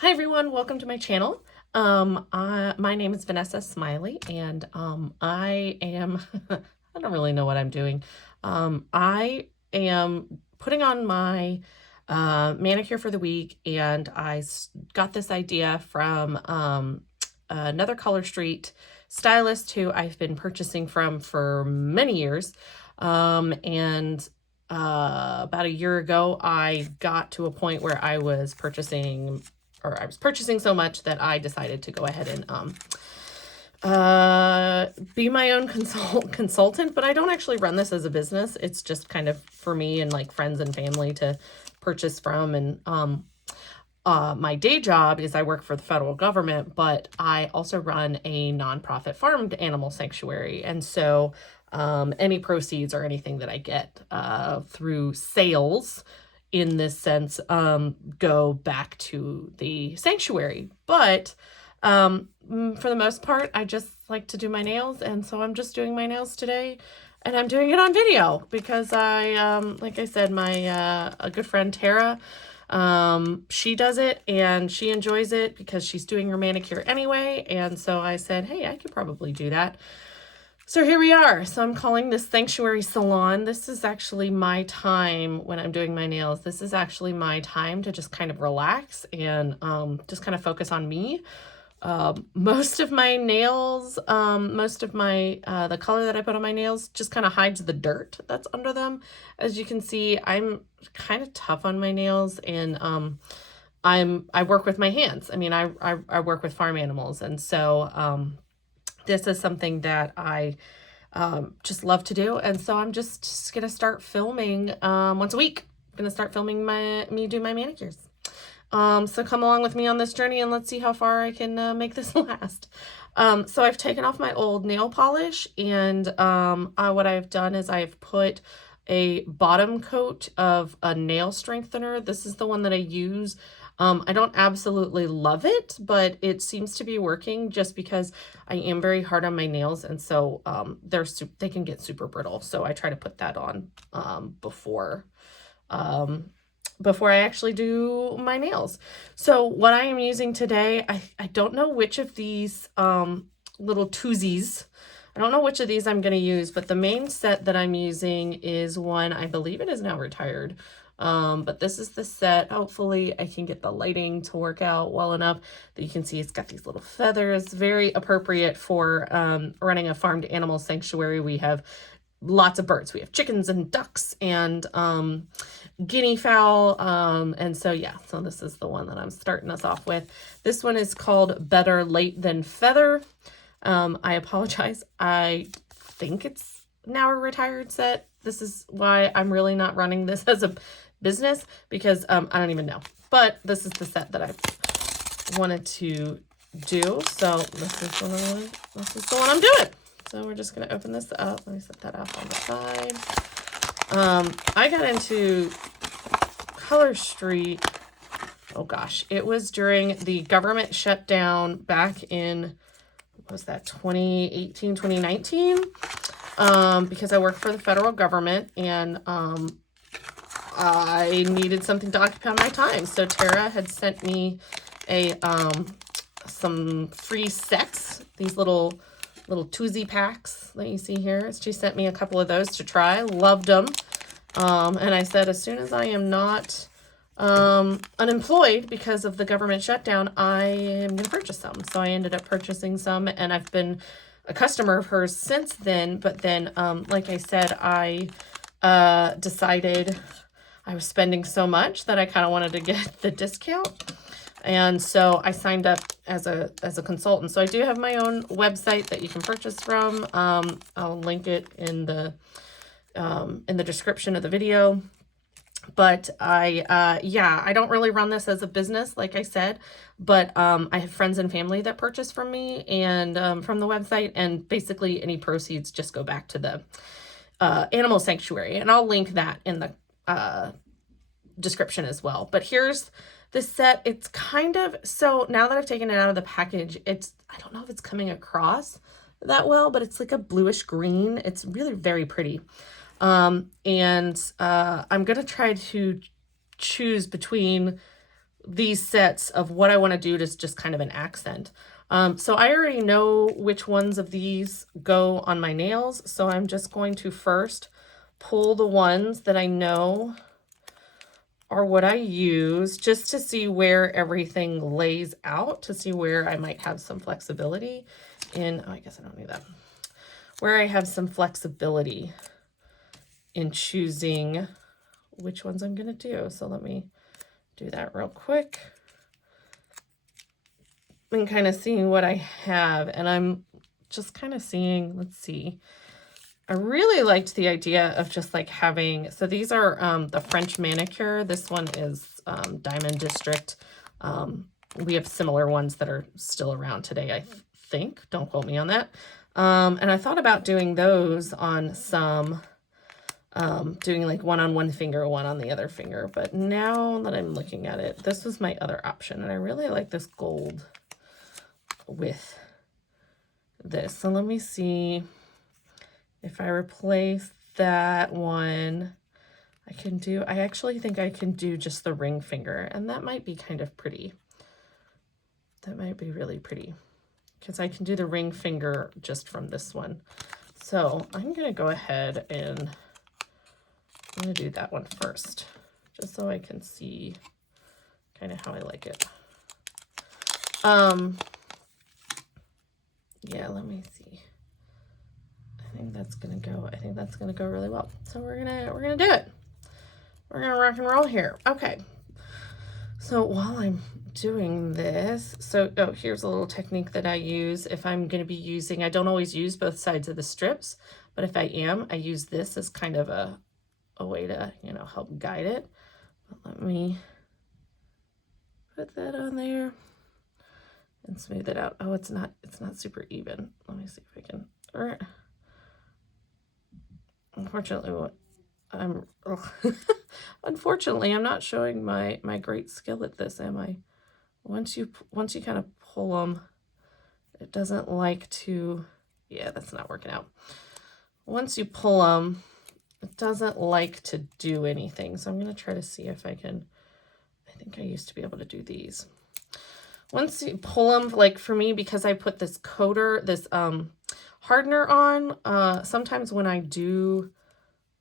Hi everyone, welcome to my channel. My name is Vanessa Smiley, and I don't really know what I'm doing. I am putting on my manicure for the week, and got this idea from another Color Street stylist who I've been purchasing from for many years. And about a year ago, I got to a point where I was purchasing so much that I decided to go ahead and be my own consultant. But I don't actually run this as a business. It's just kind of for me and like friends and family to purchase from. And my day job is I work for the federal government, but I also run a nonprofit farmed animal sanctuary. And so any proceeds or anything that I get through sales in this sense go back to the sanctuary. But for the most part, I just like to do my nails, and so I'm just doing my nails today, and I'm doing it on video because like I said, my a good friend Tara, she does it and she enjoys it because she's doing her manicure anyway, and so I said, hey, I could probably do that. So here we are. So I'm calling this Sanctuary Salon. This is actually my time when I'm doing my nails. This is actually my time to just kind of relax and just kind of focus on me. Most of my nails, most of my, the color that I put on my nails just kind of hides the dirt that's under them. As you can see, I'm kind of tough on my nails, and I work with my hands. I mean, I work with farm animals, and so this is something that I just love to do. And so I'm just gonna start filming once a week. I'm gonna start filming me do my manicures. So come along with me on this journey, and let's see how far I can make this last. So I've taken off my old nail polish, and what I've done is I've put a bottom coat of a nail strengthener. This is the one that I use. I don't absolutely love it, but it seems to be working just because I am very hard on my nails, and so they can get super brittle. So I try to put that on before I actually do my nails. So what I am using today, I don't know which of these little twosies, I don't know which of these I'm going to use, but the main set that I'm using is one, I believe it is now retired. But this is the set. Hopefully I can get the lighting to work out well enough that you can see it's got these little feathers, very appropriate for running a farmed animal sanctuary. We have lots of birds. We have chickens and ducks and guinea fowl. And so, yeah, so this is the one that I'm starting us off with. This one is called Better Late Than Feather. I apologize. I think it's now a retired set. This is why I'm really not running this as a business, because I don't even know. But this is the set that I wanted to do. So this is the one I'm doing. So we're just going to open this up. Let me set that up on the side. I got into Color Street, oh gosh, it was during the government shutdown back in, what was that, 2018, 2019? Because I work for the federal government, and I needed something to occupy my time. So Tara had sent me some free sets, these little twosie packs that you see here. She sent me a couple of those to try. Loved them. And I said, as soon as I am not unemployed because of the government shutdown, I am going to purchase some. So I ended up purchasing some, and I've been a customer of hers since then. But then, like I said, I decided I was spending so much that I kind of wanted to get the discount. And so I signed up as a consultant. So I do have my own website that you can purchase from. I'll link it in the description of the video. But I don't really run this as a business, like I said, but I have friends and family that purchase from me and from the website, and basically any proceeds just go back to the animal sanctuary, and I'll link that in the description as well. But here's the set. It's kind of, so now that I've taken it out of the package, I don't know if it's coming across that well, but it's like a bluish green. It's really very pretty. I'm going to try to choose between these sets of what I want to do to just kind of an accent. So I already know which ones of these go on my nails. So I'm just going to first pull the ones that I know are what I use, just to see where everything lays out, to see where I might have some flexibility in, oh, I guess I don't need that, where I have some flexibility in choosing which ones I'm going to do. So let me do that real quick and kind of seeing what I have. And I'm just kind of seeing, let's see. I really liked the idea of just like having, so these are the French Manicure. This one is Diamond District. We have similar ones that are still around today, I think. Don't quote me on that. And I thought about doing those on some, doing like one on one finger, one on the other finger. But now that I'm looking at it, this was my other option. And I really like this gold with this. So let me see if I replace that one. I actually think I can do just the ring finger, and that might be kind of pretty. That might be really pretty because I can do the ring finger just from this one. So I'm going to go ahead and I'm going to do that one first, just so I can see kind of how I like it. Yeah, let me see. I think that's gonna go really well. So we're gonna do it. We're gonna rock and roll here. Okay. So while I'm doing this, here's a little technique that I use if I'm gonna be using, I don't always use both sides of the strips, but if I am, I use this as kind of a way to, help guide it. But let me put that on there and smooth it out. Oh, it's not super even. Let me see if I can. Unfortunately, unfortunately, I'm not showing my great skill at this, am I? Once you kind of pull them, it doesn't like to. Yeah, that's not working out. Once you pull them, it doesn't like to do anything. So I'm going to try to see if I can. I think I used to be able to do these. Once you pull them, like for me, because I put this coater, this hardener on, sometimes when I do,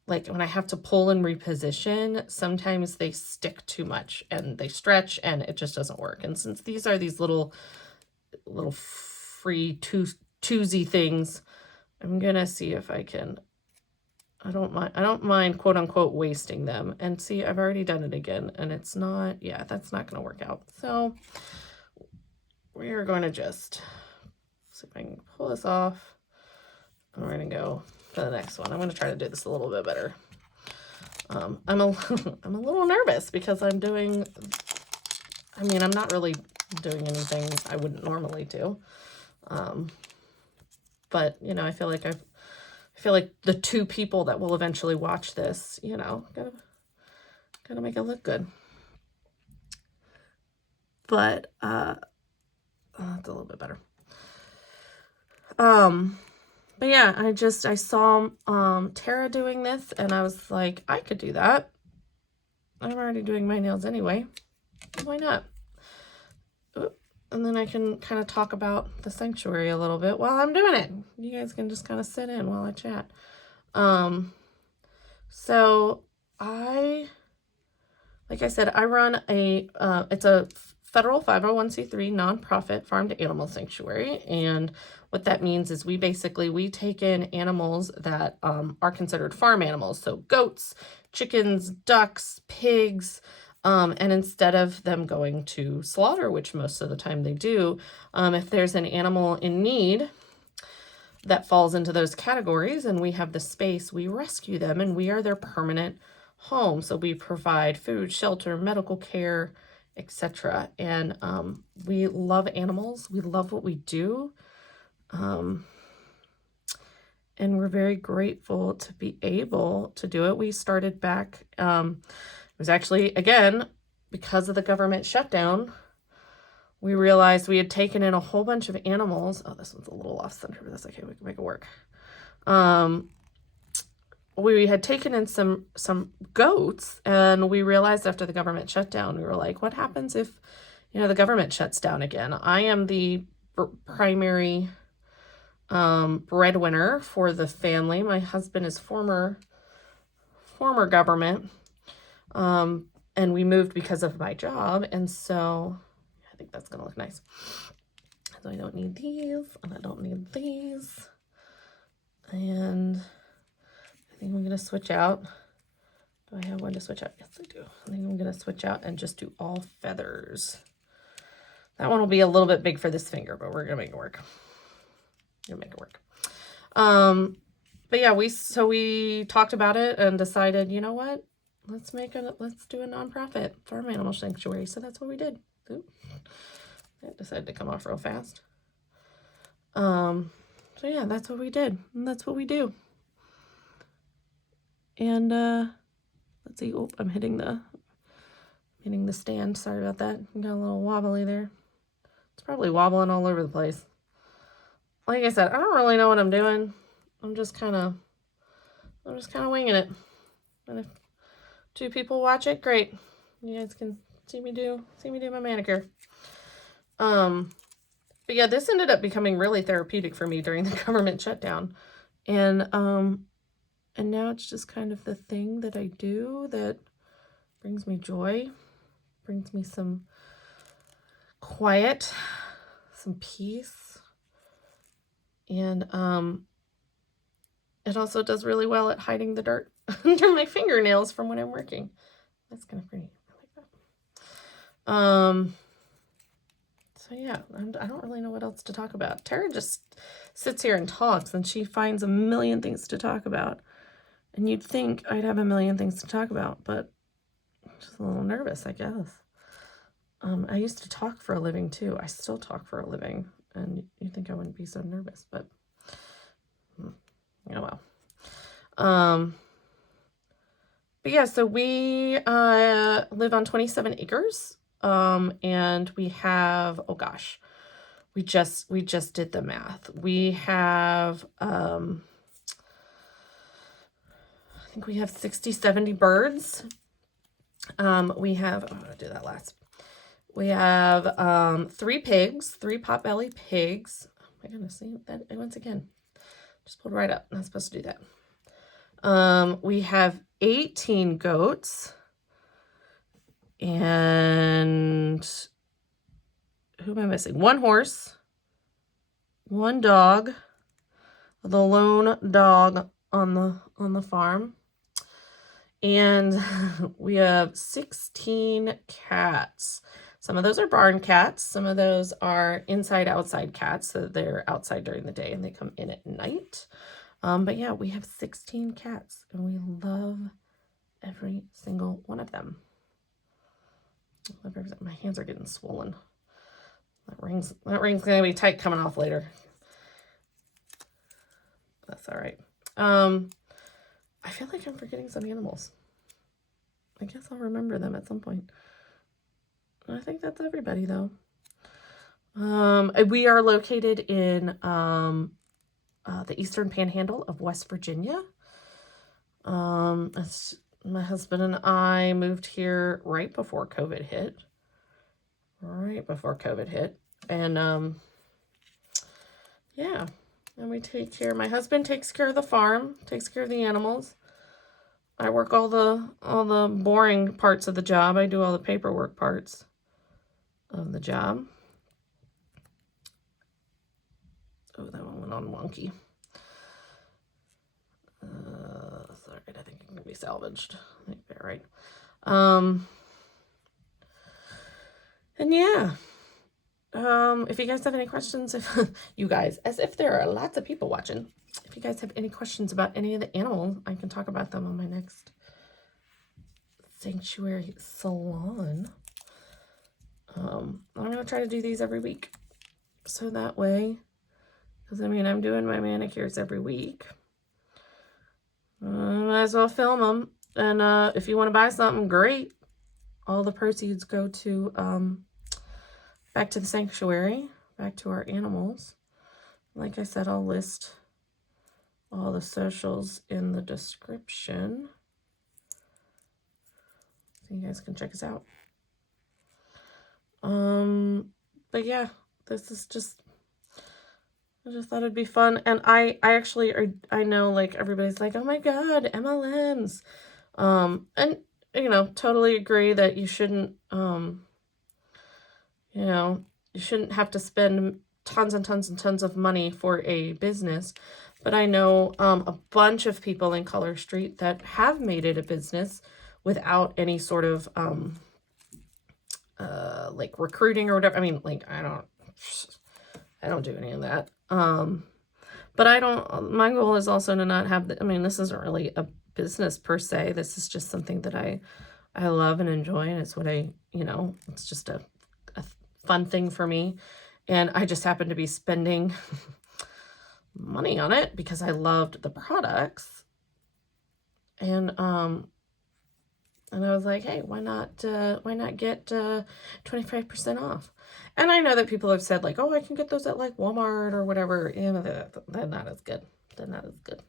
like when I have to pull and reposition, sometimes they stick too much and they stretch and it just doesn't work. And since these are these little free twosie things, I'm gonna see if I can. I don't mind quote unquote wasting them. And see, I've already done it again, and it's not. Yeah, that's not gonna work out. So we are going to just see if I can pull this off. And we're going to go for the next one. I'm going to try to do this a little bit better. I'm a little nervous because I'm not really doing anything I wouldn't normally do. But, I feel like the two people that will eventually watch this, gotta make it look good. But, that's a little bit better. But yeah, I saw Tara doing this and I was like, I could do that. I'm already doing my nails anyway. Why not? And then I can kind of talk about the sanctuary a little bit while I'm doing it. You guys can just kind of sit in while I chat. So like I said, I run it's a federal 501c3 nonprofit farm to animal sanctuary. And what that means is we take in animals that are considered farm animals. So goats, chickens, ducks, pigs, and instead of them going to slaughter, which most of the time they do, if there's an animal in need that falls into those categories and we have the space, we rescue them and we are their permanent home. So we provide food, shelter, medical care, etc. And we love animals. We love what we do. And we're very grateful to be able to do it. We started back, it was actually, again, because of the government shutdown, we realized we had taken in a whole bunch of animals. Oh, this one's a little off center, but that's okay. We can make it work. we had taken in some goats, and we realized after the government shutdown, we were like, what happens if, the government shuts down again? I am the primary breadwinner for the family. My husband is former government, and we moved because of my job, and so I think that's gonna look nice. So I don't need these, and I don't need these, and I think I'm gonna switch out. Do I have one to switch out? Yes, I do. I think I'm gonna switch out and just do all feathers. That one will be a little bit big for this finger, but we're gonna make it work. But yeah, we talked about it and decided, you know what? Let's do a nonprofit farm animal sanctuary. So that's what we did. Ooh, that decided to come off real fast. So yeah, that's what we did, and that's what we do. And let's see. Oh, I'm hitting the stand. Sorry about that. Got a little wobbly there. It's probably wobbling all over the place. Like I said, I don't really know what I'm doing. I'm just kind of winging it. And if 2 people watch it, great. You guys can see me do my manicure. But yeah, this ended up becoming really therapeutic for me during the government shutdown. And now it's just kind of the thing that I do that brings me joy, brings me some quiet, some peace. And it also does really well at hiding the dirt under my fingernails from when I'm working. That's kind of pretty. I like that. So yeah, I don't really know what else to talk about. Tara just sits here and talks, and she finds a million things to talk about. And you'd think I'd have a million things to talk about, but I'm just a little nervous, I guess. I used to talk for a living too. I still talk for a living, and you'd think I wouldn't be so nervous, but oh well. But yeah, so we live on 27 acres. And we have, oh gosh, we just did the math. We have, I think we have 60, 70 birds. We have, I'm going to do that last. We have 3 pigs, 3 potbelly pigs. Oh my goodness, see that once again, just pulled right up. Not supposed to do that. We have 18 goats. And who am I missing? 1 horse, 1 dog, the lone dog on the farm. And we have 16 cats. Some of those are barn cats. Some of those are outside cats. So they're outside during the day and they come in at night. But yeah, we have 16 cats and we love every single one of them. My hands are getting swollen. That ring's gonna be tight coming off later. That's all right. I feel like I'm forgetting some animals. I guess I'll remember them at some point. I think that's everybody though. We are located in the Eastern Panhandle of West Virginia. My husband and I moved here right before COVID hit. And yeah, and we take care. My husband takes care of the farm, takes care of the animals. I work all the boring parts of the job. I do all the paperwork parts of the job. Oh, that one went on wonky. Sorry, I think it can be salvaged. I think they're right. And yeah. If you guys have any questions, as if there are lots of people watching, if you guys have any questions about any of the animals, I can talk about them on my next sanctuary salon. I'm going to try to do these every week. So that way, because I'm doing my manicures every week. Might as well film them. And if you want to buy something, great. All the proceeds go to back to the sanctuary, back to our animals. Like I said, I'll list all the socials in the description, so you guys can check us out. But yeah, this is just, I just thought it'd be fun. And I actually, I know like everybody's like, oh my God, MLMs. And you know, totally agree that you shouldn't, you know, you shouldn't have to spend tons and tons and tons of money for a business. But I know a bunch of people in Color Street that have made it a business without any sort of like recruiting or whatever. I mean, like I don't do any of that. But I don't, my goal is also to not have I mean, this isn't really a business per se. This is just something that I love and enjoy, and it's what I, you know, it's just a fun thing for me. And I just happen to be spending money on it because I loved the products. And I was like, hey, why not get 25% off? And I know that people have said like, oh, I can get those at like Walmart or whatever. You know, they're not as good. They're not as good.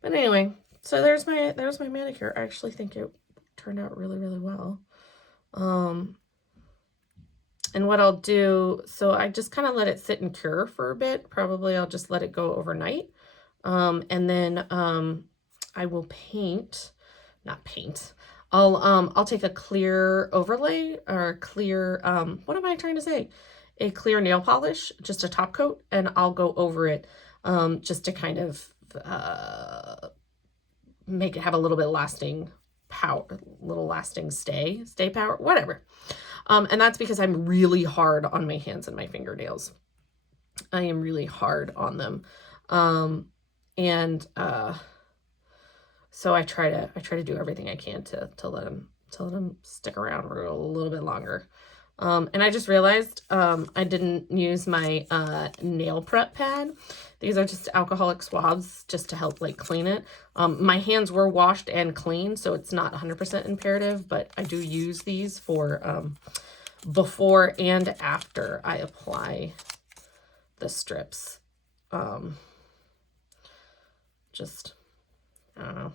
But anyway, so there's my manicure. I actually think it turned out really, really well. And what I'll do, so I just kind of let it sit and cure for a bit. Probably I'll just let it go overnight. And then I will not paint. I'll take a clear overlay or clear, what am I trying to say? A clear nail polish, just a top coat, and I'll go over it just to kind of make it have a little bit lasting power, little lasting stay power, whatever. And that's because I'm really hard on my hands and my fingernails. I am really hard on them. So I try to do everything I can to let them stick around for a little bit longer. And I just realized I didn't use my nail prep pad. These are just alcoholic swabs just to help like clean it. My hands were washed and clean, so it's not 100% imperative, but I do use these for before and after I apply the strips. Just, I don't know,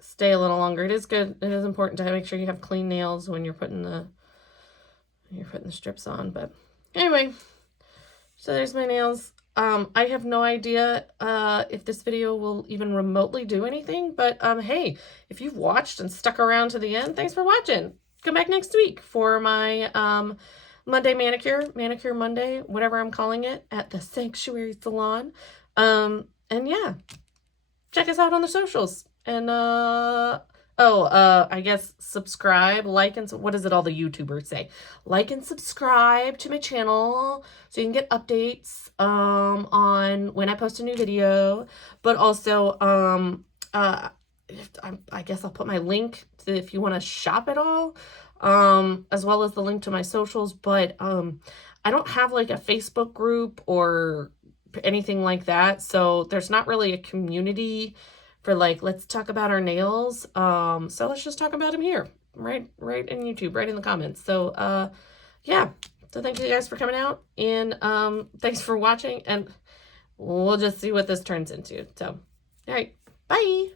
stay a little longer. It is good. It is important to make sure you have clean nails when you're putting the strips on. But anyway, so there's my nails. I have no idea if this video will even remotely do anything, but hey, if you've watched and stuck around to the end, thanks for watching. Come back next week for my Monday manicure Monday, whatever I'm calling it, at the Sanctuary Salon. And yeah, check us out on the socials. And I guess subscribe, like, and what is it all the YouTubers say? Like and subscribe to my channel so you can get updates on when I post a new video. But also I guess I'll put my link to if you want to shop at all, as well as the link to my socials. But I don't have like a Facebook group or anything like that, so there's not really a community for like, let's talk about our nails. So let's just talk about them here, right in YouTube, right in the comments. So yeah, so thank you guys for coming out, and thanks for watching, and we'll just see what this turns into. So all right, bye.